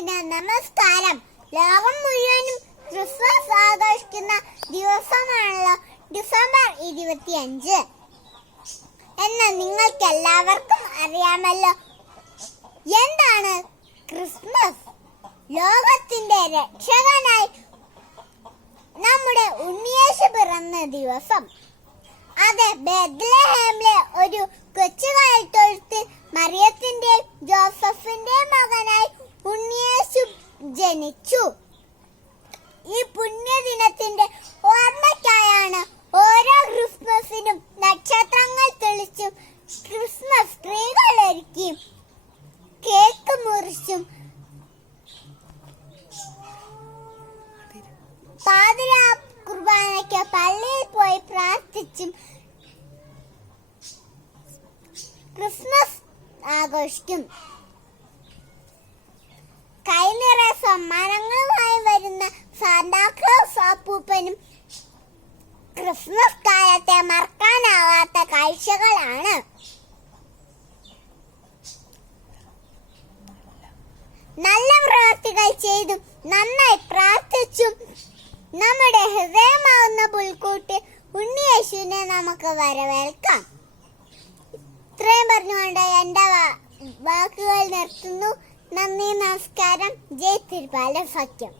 ഫ്രണ്ട്സിന് നമസ്കാരം. ലോകം മുഴുവനും ക്രിസ്മസ് ആഘോഷിക്കുന്ന ദിവസമാണല്ലോ ഡിസംബർ ഇരുപത്തിയഞ്ച്. എന്ന് നിങ്ങൾക്ക് എല്ലാവർക്കും അറിയാമല്ലോ. എന്താണ് ക്രിസ്മസ്? ലോകത്തിന്റെ രക്ഷകനായി നമ്മുടെ ഉണ്ണിയേശു പിറന്ന ദിവസം. അത് ബെത്ലഹേമിലെ ഒരു കൊച്ചുകാലത്തൊഴുത്ത് മറിയത്തിന്റെയും ജോസഫിന്റെ മകനായി ഉണ്ണിയേശു ജനിച്ചു. ഈ പുണ്യദിനത്തിന്റെ ഓർമ്മയ്ക്കായാണ് ഓരോ ക്രിസ്മസിനും നക്ഷത്രങ്ങൾ തെളിച്ചും ക്രിസ്മസ് ട്രീകൾ ഒരുക്കിയും കേക്ക് മുറിച്ചും പാതിര കുർബാനയ്ക്ക് പള്ളിയിൽ പോയി പ്രാർത്ഥിച്ചും ക്രിസ്മസ് ആഘോഷിക്കും. കൈനിറ സമ്മാനങ്ങളുമായി വരുന്ന സാന്താക്ലോസ് അപ്പൂപ്പനും ക്രിസ്മസ് കാലത്തെ മറക്കാനാവാത്ത കാഴ്ചകളാണ്. നല്ല പ്രവർത്തികൾ ചെയ്തും നന്നായി പ്രാർത്ഥിച്ചും നമ്മുടെ ഹൃദയമാവുന്ന പുൽക്കൂട്ട് ഉണ്ണിയേശുവിനെ നമുക്ക് വരവേൽക്കാം. ഇത്രയും പറഞ്ഞുകൊണ്ട് എന്റെ വാക്കുകൾ നിർത്തുന്നു. നന്ദി നമസ്കാരം. ജയ് തിരുപാല സത്യം